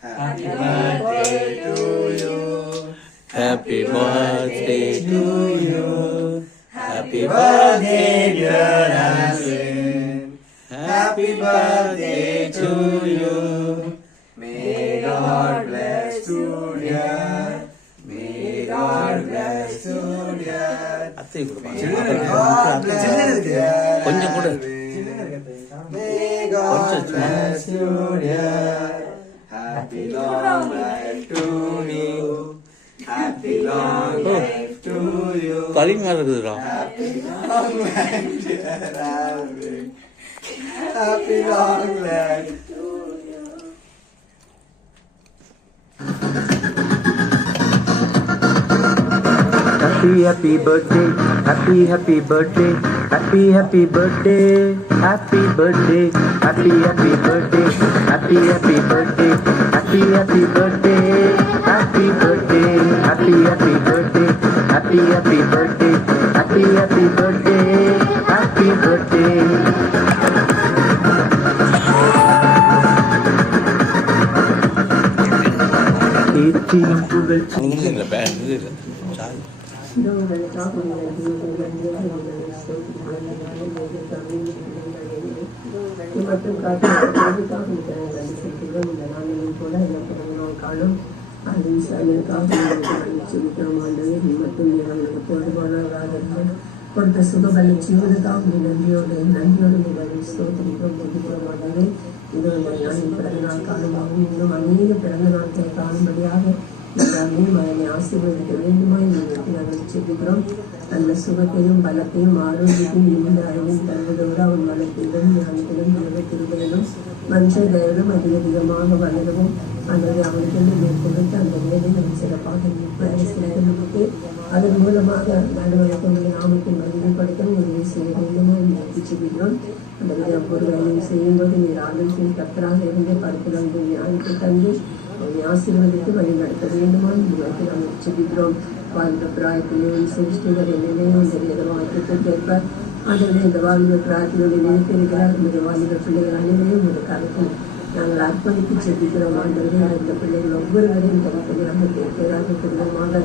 Happy birthday to you. Happy birthday to you. Happy birthday dear Asin. Happy birthday to you. May God bless you dear. May God bless you dear. அத்தை கொடுப்பாங்க. கொஞ்சம் கூட. May God bless you dear. Happy long life to you. Happy long life to you. கலிங் மாதிரி இருக்குதுடா. Happy long life dear Alvin. Happy long life to you. Happy birthday, happy birthday, happy birthday, happy birthday, happy birthday, happy birthday, happy birthday, happy birthday, happy birthday, happy birthday, happy birthday, happy birthday. இல்லை pan இது இல்லை சாய் கொடுத்த சுகபல ஜீவனத்தான் நன்றியோடு ஸ்தோத்திரிக்கிறோம். இது ஞானின் பிறந்த நாள் காலமாகவும் இன்னும் அநேக பிறந்த நாட்களை காணும்படியாக எல்லாமே மகனை ஆசீர்வதிக்க வேண்டுமா என்று நாங்கள் செல்கிறோம். நல்ல சுகத்தையும் பலத்தையும் ஆரோக்கியத்தையும் இந்த அறிவின் தருவதோடு அவன் வளர்த்திலும் ஞானத்திலும் திருவையிலும் மனுஷ தயவிலும் அதிகமாக வளரவும் அல்லது அவனுக்கு மேற்கொண்டு அந்த வேலை நாம் சிறப்பாக சிறப்பித்து அதன் மூலமாக நடுவழக்கங்களை நாமத்தின் மதிமைப்படுத்தவும் உதவி செய்ய வேண்டுமோ என்று செல்கிறோம். அந்த ஒவ்வொரு வேலையும் செய்யும்போது நீர் ஆலோசனை கத்தராக இருந்து படுத்தும் ஞானத்தை தந்து அவனை ஆசீர்வதித்து வழிநடத்த வேண்டுமா என்று நாங்கள் செல்கிறோம். வாழ்ந்த பிராயத்திலே சிருஷ்டிகள் நிலையும் இந்த வேத வாக்கியத்திற்கேற்ப அதில் இந்த வாழ்ந்த பிராயத்தினுடைய நினைத்திருக்கிறார். இந்த வாழ்ந்த பிள்ளைகள் அனைவரையும் ஒரு கருத்தில் நாங்கள் அர்ப்பணித்து செல்கிறோம். ஆண்டவரே அந்த பிள்ளைகள் ஒவ்வொருவரையும் தனித்தனியாக கேட்கிறாக திருமணமாக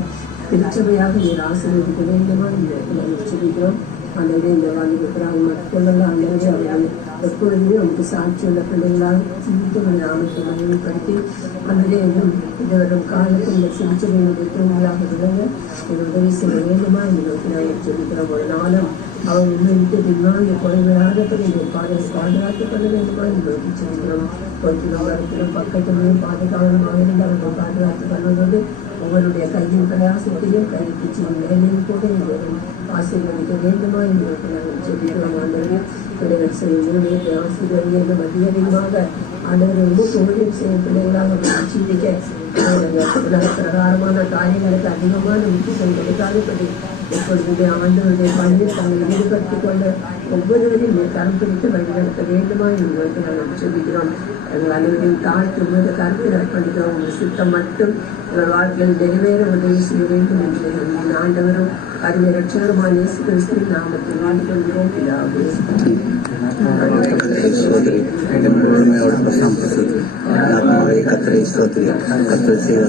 திருச்சபையாக நீர் ஆசீர்வதிக்க வேண்டுமா என்று நாங்கள் செல்கிறோம். ஆண்டவரே இந்த வாழ்ந்த பிராயம் மட்டுமல்ல ஆண்டவரே அவர்கள் எப்பொழுதுமே அவனுக்கு சாட்சியுள்ள பிள்ளைகளால் சிந்தித்தவன் நாமத்தை மகிமைப்படுத்தி ஆண்டவரே இந்த வரும் காலத்தில் இந்த சிகிச்சைகளுடைய தூண்களாக விளங்க ஒரு உதவி செய்ய வேண்டுமா என்று நோக்கி நாங்கள் செல்கிறோம். ஒரு நாளும் அவன் விட்டு பின்னால் குறைவிடாதபடி பாதுகாக்கப்பட வேண்டுமா என்று நோக்கி செல்கிறோம். கொஞ்சம் வரத்திலும் பக்கத்திலும் பாதுகாவலமாக இருந்து அவர்கள் பாதுகாத்துக் கொள்வதோடு ஒவ்வொருடைய கையின் பிரயாசத்தையும் கைக்கு செய்யும் வேலையும் கூட எங்களும் ஆசீர்வதிக்க வேண்டுமா என்று நாங்கள் செல்கிறோம். ஆண்டவரே பிள்ளைகள் செய்ய ஆசீர்வதிக்க அதிகமாக ஆண்டவர்களுக்கு தொழில் செய்யும் பிள்ளைகளாக ஜீவிக்க பிரகாரமான காரியங்களுக்கு அதிகமான முக்கியத்துவம் கொடுக்காதபடி எப்பொழுதுடைய ஆண்டவருடைய பணியில் தங்களை ஈடுபடுத்திக் கொண்டு ஒவ்வொருவரையும் கரம் பிடித்து வழிநடத்த வேண்டுமா என்று நாங்கள் சொல்லிக்கிறோம். எங்கள் அனைவரையும் தாழ்த்தி உமது கருத்தில் அர்ப்பணிக்கிறோம். உங்கள் சித்தம் மட்டும் எங்கள் வாழ்க்கையில் நிறைவேற உதவி செய்ய வேண்டும் என்று எங்கள் ஆண்டவரும் அறிவை ரட்சகருமான இயேசு கிறிஸ்துவின் நாமத்தில் வாழ்ந்துகொள்கிறோம் பிதாவே. கத்தரை ஸ்தோத்திரி கத்தரை செய்த